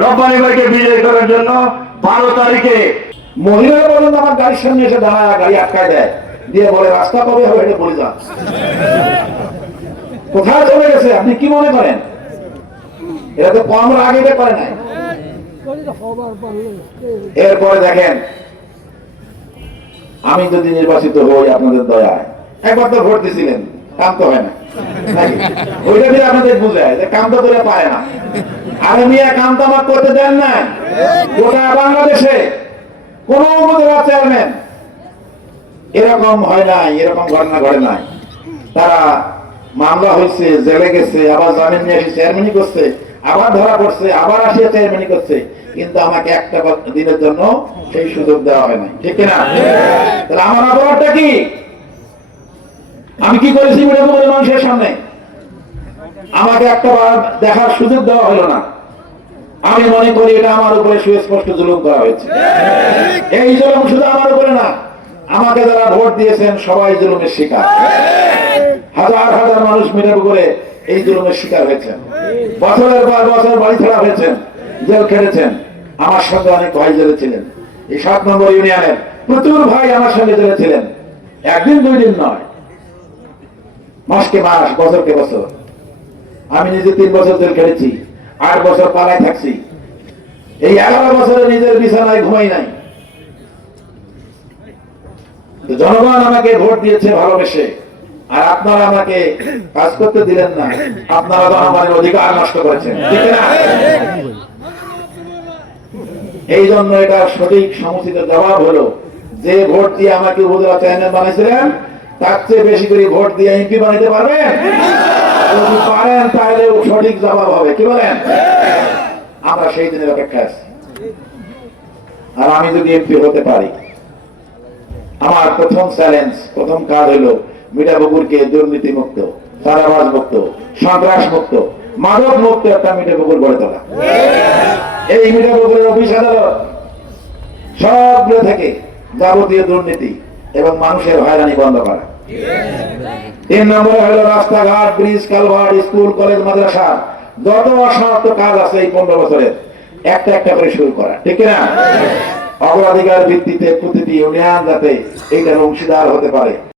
রব্বানী ভাইকে বিজয় করার জন্য 12 তারিখে মহিলারা বলেন আমার গাড়ির সামনে এসে দাঁড়ায়, গাড়ি আটকায় দেয়, দিয়ে বলে রাস্তা কবে হবে এটা বলে যান। কোথায় চলে গেছে আপনি কি মনে করেন? এরা তো কম আগে করে নাই। এরপরে দেখেন, আমি যদি নির্বাচিত হই আপনাদের দয়ায়, একবার তো ভোট দিছিলেন, কাম তো হয় না নাকি? ওইটা দিয়ে আপনাদের বুঝায় যে কাম তো করে পায় না। আরে মিয়া কাম তো আমার করতে দেন না। গোটা বাংলাদেশে কোন উপজেলা চেয়ারম্যান এরকম হয় নাই, এরকম ঘটনা ঘটে নাই। তারা মামলা হয়েছে, জেলে গেছে, আবার জামিন নিয়ে এসে চেয়ারম্যানই করছে, আবার ধরা পড়ছে, আবার আসিয়া চেয়ারম্যানই করছে, কিন্তু আমাকে একটা দিনের জন্য সেই সুযোগ দেওয়া হয় নাই। ঠিক কিনা? তাহলে আমার অপরাধটা কি? আমি কি করেছি মিঠাপুকুরের মানুষের সামনে? আমাকে একটা দেখার সুযোগ দেওয়া হলো না। আমি মনে করি এটা আমার উপরে সুস্পষ্ট জুলুম করা হয়েছে। এই জুলুম শুধু আমার উপরে না, আমাকে যারা ভোট দিয়েছেন সবাই জুলুমের শিকার। হাজার হাজার মানুষ মিঠাপুকুরে এই জুলুমের শিকার হয়েছেন, বছরের পর বছর বাড়ি ছাড়া হয়েছেন, জেল খেটেছেন। আমার সঙ্গে অনেক ভাই জেলে ছিলেন। এই 7 নম্বর ইউনিয়নের প্রচুর ভাই আমার সঙ্গে জেলে ছিলেন, একদিন 2 দিন নয়, মাসকে মাস, বছরকে বছর। আমি নিজে 3 বছর জেল খেটেছি, 8 বছর পালায় থাকছি। এই 11 বছরে নিজের বিছানায় ঘুমাই নাই। জনগণ আমাকে ভোট দিয়েছে ভালোবেসে, আর আপনারা আমাকে কাজ করতে দিলেন না। আপনারা জনগণের অধিকার নষ্ট করেছেন, ঠিক না? এই জন্য এটা সঠিক সমুচিত জবাব হলো, যে ভোট দিয়ে আমাকে উপজেলা চেয়ারম্যান বানাইছিলেন তার চেয়ে বেশি করে ভোট দিয়ে এমপি বানাইতে পারবেন? যদি পারেন তাহলে সঠিক জবাব হবে। কি বলেন? আমরা সেই দিনের অপেক্ষায় আছি। আর আমি যদি এমপি হতে পারি, আমার প্রথম চ্যালেঞ্জ, প্রথম কাজ হলো মিঠাপুকুরকে দুর্নীতি মুক্ত, চাঁদাবাজ মুক্ত, সন্ত্রাস মুক্ত, মাদক মুক্ত একটা মিঠাপুকুর গড়ে তোলা। এই মিঠাপুকুরের অফিস আদালত সবগুলো থেকে যাবতীয় দুর্নীতি এবং মানুষের হয়রানি বন্ধ করা। 3 নম্বরে হলো রাস্তাঘাট, ব্রিজ, কালভার্ট, স্কুল, কলেজ, মাদ্রাসা, যত অসমাপ্ত কাজ আছে এই 15 বছরের একটা একটা করে শুরু করা। ঠিক না? অগ্রাধিকার ভিত্তিতে প্রতিটি ইউনিয়ন যাতে এইটার অংশীদার হতে পারে।